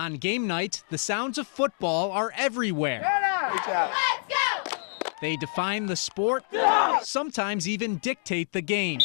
On game night, the sounds of football are everywhere. Good job. Let's go! They define the sport, sometimes even dictate the game.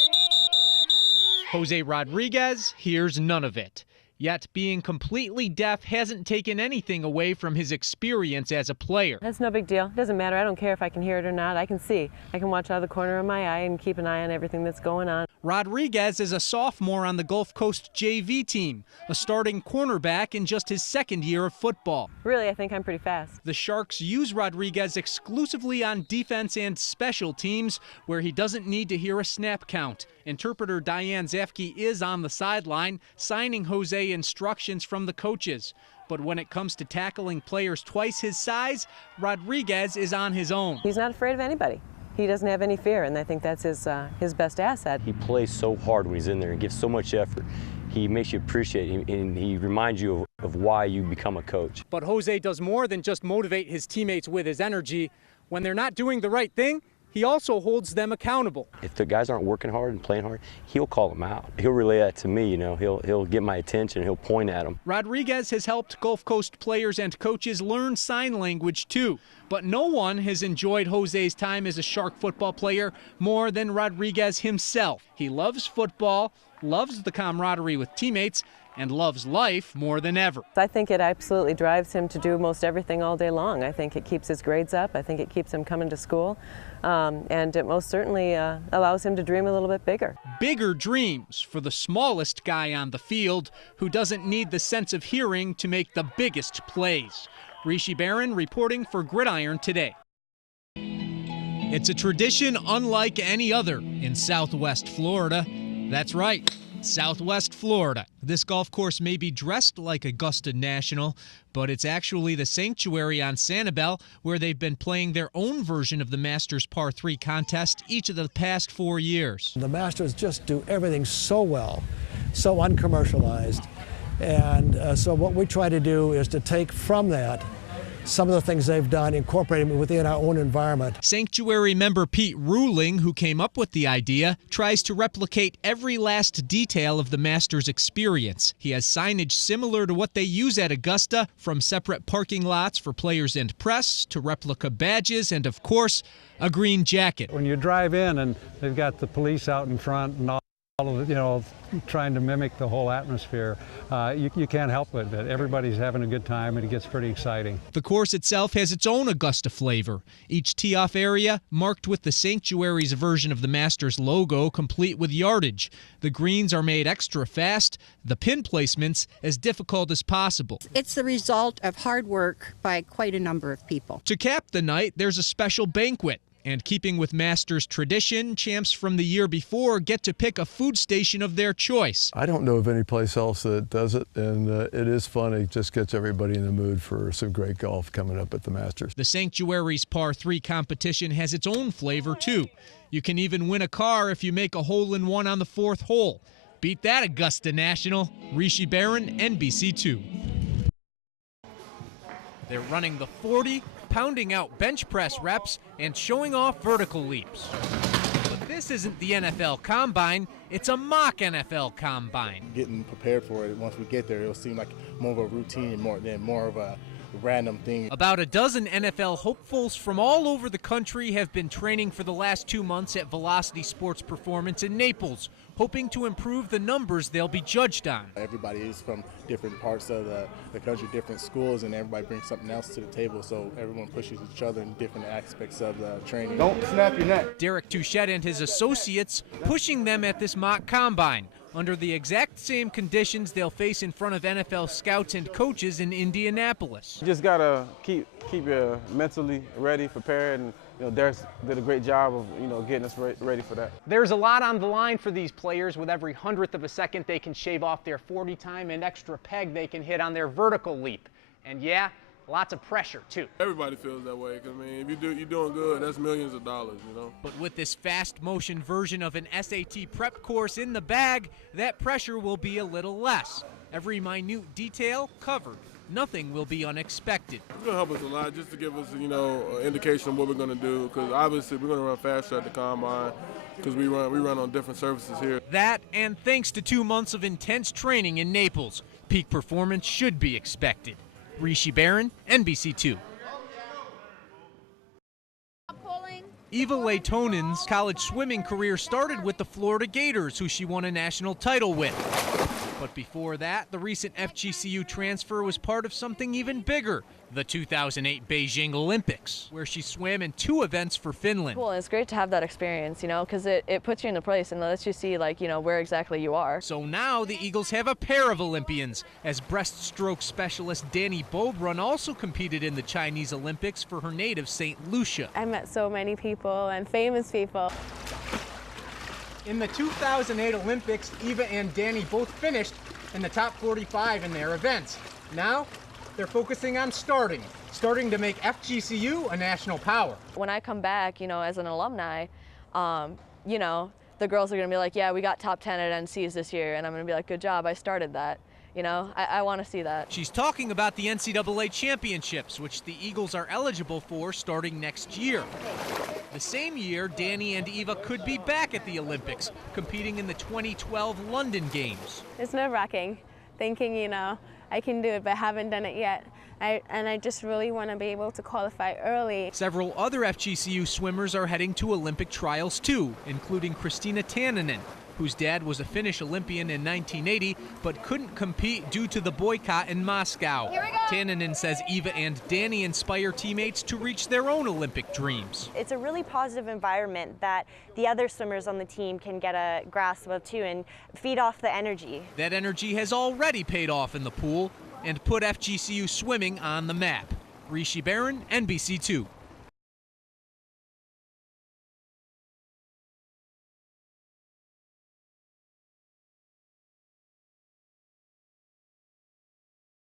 Jose Rodriguez hears none of it. Yet being completely deaf hasn't taken anything away from his experience as a player. That's no big deal. It doesn't matter. I don't care if I can hear it or not. I can see. I can watch out of the corner of my eye and keep an eye on everything that's going on. Rodriguez is a sophomore on the Gulf Coast JV team, a starting cornerback in just his second year of football. Really, I think I'm pretty fast. The Sharks use Rodriguez exclusively on defense and special teams, where he doesn't need to hear a snap count. Interpreter Diane Zafke is on the sideline, signing Jose instructions from the coaches. But when it comes to tackling players twice his size, Rodriguez is on his own. He's not afraid of anybody. He doesn't have any fear, and I think that's his best asset. He plays so hard when he's in there and gives so much effort. He makes you appreciate it, and he reminds you of why you become a coach. But Jose does more than just motivate his teammates with his energy. When they're not doing the right thing, he also holds them accountable. If the guys aren't working hard and playing hard, he'll call them out. He'll relay that to me, you know. He'll get my attention, he'll point at them. Rodriguez has helped Gulf Coast players and coaches learn sign language too. But no one has enjoyed Jose's time as a Shark football player more than Rodriguez himself. He loves football, loves the camaraderie with teammates, and loves life more than ever. I think it absolutely drives him to do most everything all day long. I think it keeps his grades up. I think it keeps him coming to school. And it most certainly allows him to dream a little bit bigger. Bigger dreams for the smallest guy on the field who doesn't need the sense of hearing to make the biggest plays. Rishi Barran reporting for Gridiron Today. It's a tradition unlike any other in Southwest Florida. That's right, Southwest Florida. This golf course may be dressed like Augusta National, but it's actually the sanctuary on Sanibel where they've been playing their own version of the Masters Par 3 contest each of the past 4 years. The Masters just do everything so well, so uncommercialized. And so what we try to do is to take from that some of the things they've done, incorporating them within our own environment. Sanctuary member Pete Ruling, who came up with the idea, tries to replicate every last detail of the Masters experience. He has signage similar to what they use at Augusta, from separate parking lots for players and press to replica badges and, of course, a green jacket. When you drive in and they've got the police out in front and all of it, you know, trying to mimic the whole atmosphere, you can't help it. Everybody's having a good time and it gets pretty exciting. The course itself has its own Augusta flavor. Each tee-off area marked with the Sanctuary's version of the Masters logo, complete with yardage. The greens are made extra fast, the pin placements as difficult as possible. It's the result of hard work by quite a number of people. To cap the night, there's a special banquet. And keeping with Masters tradition, champs from the year before get to pick a food station of their choice. I don't know of any place else that does it, and it is fun. It just gets everybody in the mood for some great golf coming up at the Masters. The Sanctuary's Par 3 competition has its own flavor, too. You can even win a car if you make a hole-in-one on the 4th hole. Beat that, Augusta National. Rishi Barran, NBC2. They're running the 40, pounding out bench press reps, and showing off vertical leaps. But this isn't the NFL Combine, it's a mock NFL Combine. Getting prepared for it, once we get there, it'll seem like more of a routine more of a random thing. About a dozen NFL hopefuls from all over the country have been training for the last 2 months at Velocity Sports Performance in Naples, hoping to improve the numbers they'll be judged on. Everybody is from different parts of the country, different schools, and everybody brings something else to the table, so everyone pushes each other in different aspects of the training. Don't snap your neck. Derek Touchette and his associates pushing them at this mock combine, under the exact same conditions they'll face in front of NFL scouts and coaches in Indianapolis. You just gotta keep you mentally ready, prepared, and Derek did a great job of getting us ready for that. There's a lot on the line for these players. With every 100th of a second they can shave off their 40 time and extra peg they can hit on their vertical leap. And yeah, lots of pressure too. Everybody feels that way, because if you're doing good, that's millions of dollars, But with this fast motion version of an SAT prep course in the bag, that pressure will be a little less. Every minute detail covered. Nothing will be unexpected. It's going to help us a lot, just to give us, an indication of what we're going to do, because obviously we're going to run faster at the Combine, because we run on different surfaces here. That, and thanks to 2 months of intense training in Naples, Peak performance should be expected. Rishi Barran, NBC2. Eva Leightonen's college swimming career started with the Florida Gators, who she won a national title with. But before that, the recent FGCU transfer was part of something even bigger, the 2008 Beijing Olympics, where she swam in 2 events for Finland. Cool, it's great to have that experience, you know, because it puts you in a place and lets you see, like, you know, where exactly you are. So now the Eagles have a pair of Olympians, as breaststroke specialist Danny Bobrun also competed in the Chinese Olympics for her native St. Lucia. I met so many people and famous people. In the 2008 Olympics, Eva and Danny both finished in the top 45 in their events. Now, they're focusing on starting to make FGCU a national power. When I come back, you know, as an alumni, you know, the girls are going to be like, yeah, we got top 10 at NCs this year, and I'm going to be like, good job, I started that. You know, I want to see that. She's talking about the NCAA championships, which the Eagles are eligible for starting next year. The same year, Danny and Eva could be back at the Olympics, competing in the 2012 London Games. It's nerve-wracking, thinking, you know, I can do it, but I haven't done it yet. And I just really want to be able to qualify early. Several other FGCU swimmers are heading to Olympic trials too, including Christina Tanninen, whose dad was a Finnish Olympian in 1980 but couldn't compete due to the boycott in Moscow. Tanninen says Eva and Danny inspire teammates to reach their own Olympic dreams. It's a really positive environment that the other swimmers on the team can get a grasp of too and feed off the energy. That energy has already paid off in the pool and put FGCU swimming on the map. Rishi Barran, NBC2.